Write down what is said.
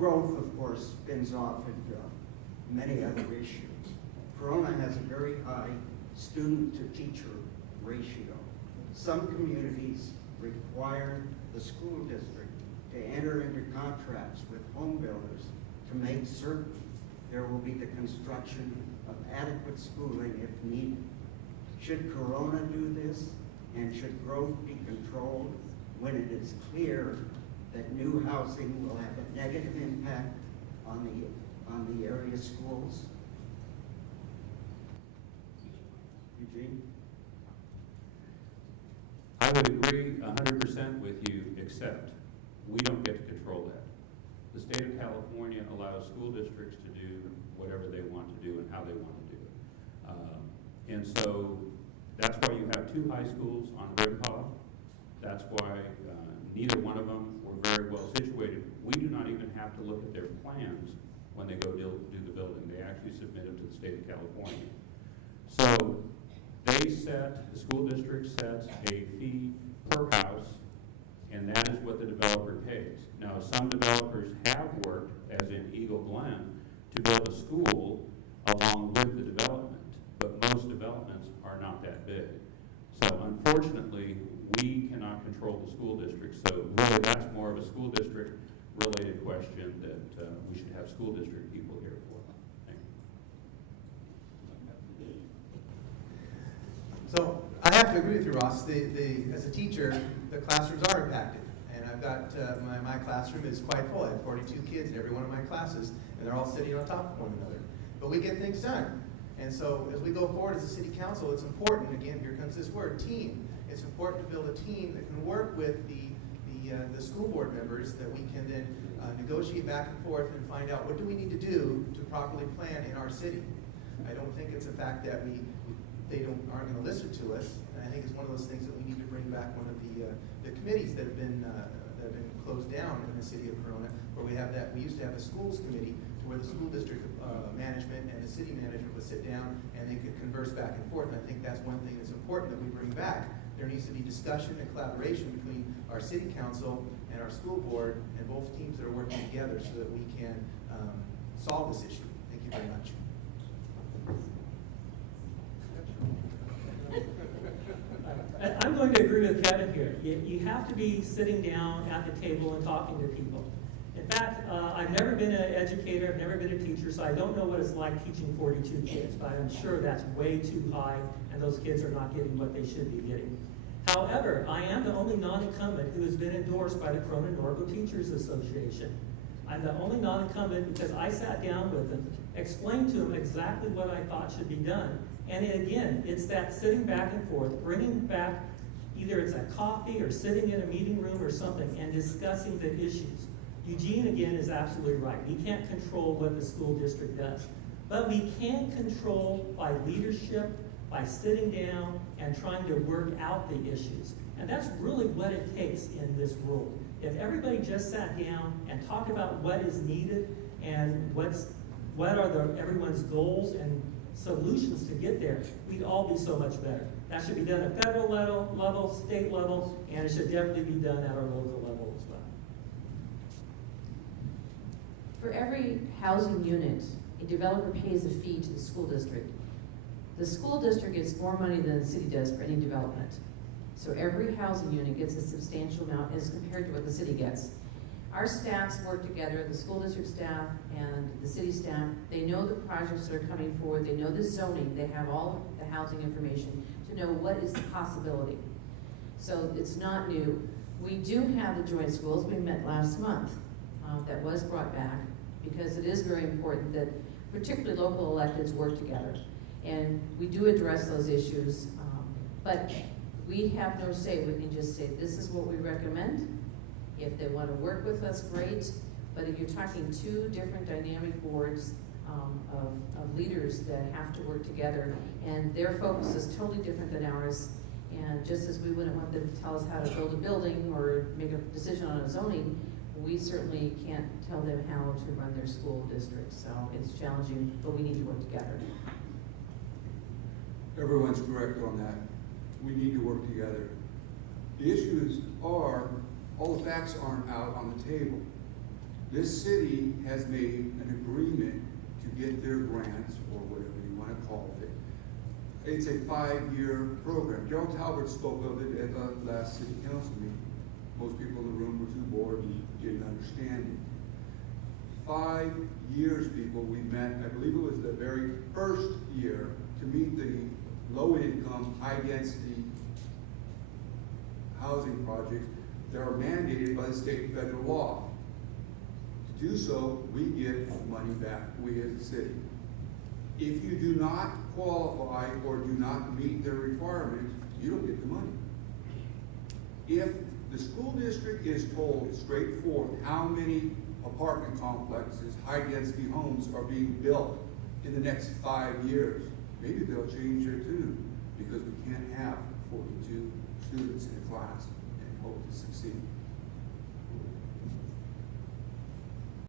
growth, of course, spins off into many other issues. Corona has a very high student-to-teacher ratio. Some communities require the school district to enter into contracts with home builders to make certain there will be the construction of adequate schooling if needed. Should Corona do this, and should growth be controlled when it is clear that new housing will have a negative impact on the area schools? Eugene? I would agree 100% with you, except we don't get to control that. The state of California allows school districts to do whatever they want to do and how they want to do it. And so that's why you have two high schools on Rimpau. That's why neither one of them were very well situated. We do not even have to look at their plans when they go do the building. They actually submit them to the state of California. So the school district sets a fee per house, and that is what the developer pays. Now, some developers have worked, as in Eagle Glen, to build a school along with the development, but most developments are not that big. So unfortunately, we cannot control the school district, so really that's more of a school district related question that we should have school district people here for. Thank you. So I have to agree with you, Ross. As a teacher, the classrooms are impacted. And I've got, my classroom is quite full. I have 42 kids in every one of my classes, and they're all sitting on top of one another. But we get things done. And so as we go forward as a city council, it's important, again, here comes this word, team. It's important to build a team that can work with the school board members, that we can then negotiate back and forth and find out what do we need to do to properly plan in our city. I don't think it's a fact that they aren't going to listen to us. And I think it's one of those things that we need to bring back one of the committees that have been closed down in the city of Corona, where we used to have a schools committee to where the school district management and the city management would sit down and they could converse back and forth. And I think that's one thing that's important that we bring back. There needs to be discussion and collaboration between our city council and our school board and both teams that are working together so that we can solve this issue. Thank you very much. I'm going to agree with Kevin here. You have to be sitting down at the table and talking to people. In fact, I've never been an educator, I've never been a teacher, so I don't know what it's like teaching 42 kids, but I'm sure that's way too high and those kids are not getting what they should be getting. However, I am the only non-incumbent who has been endorsed by the Corona Norco Teachers Association. I'm the only non-incumbent because I sat down with them, explained to them exactly what I thought should be done. And again, it's that sitting back and forth, bringing back, either it's a coffee or sitting in a meeting room or something and discussing the issues. Eugene, again, is absolutely right. We can't control what the school district does. But we can control by leadership, by sitting down and trying to work out the issues. And that's really what it takes in this world. If everybody just sat down and talked about what is needed and what are everyone's goals and solutions to get there, we'd all be so much better. That should be done at federal level, state level, and it should definitely be done at our local level as well. For every housing unit, a developer pays a fee to the school district. The school district gets more money than the city does for any development. So every housing unit gets a substantial amount as compared to what the city gets. Our staffs work together, the school district staff and the city staff. They know the projects that are coming forward. They know the zoning. They have all the housing information to know what is the possibility. So it's not new. We do have the joint schools. We met last month. That was brought back because it is very important that particularly local electeds work together. And we do address those issues, but we have no say. We can just say, this is what we recommend. If they want to work with us, great. But if you're talking two different dynamic boards of leaders that have to work together, and their focus is totally different than ours, and just as we wouldn't want them to tell us how to build a building or make a decision on a zoning, we certainly can't tell them how to run their school district. So it's challenging, but we need to work together. Everyone's correct on that. We need to work together. The issues are, all the facts aren't out on the table. This city has made an agreement to get their grants, or whatever you want to call it. It's a 5-year program. Gerald Talbot spoke of it at the last city council meeting. Most people in the room were too bored and didn't understand it. 5 years, people, we met, I believe it was the very first year, to meet the low-income, high-density housing projects that are mandated by the state and federal law. To do so, we get money back, we as a city. If you do not qualify or do not meet their requirements, you don't get the money. If the school district is told straightforward how many apartment complexes, high-density homes are being built in the next 5 years, maybe they'll change their tune, because we can't have 42 students in a class and hope to succeed.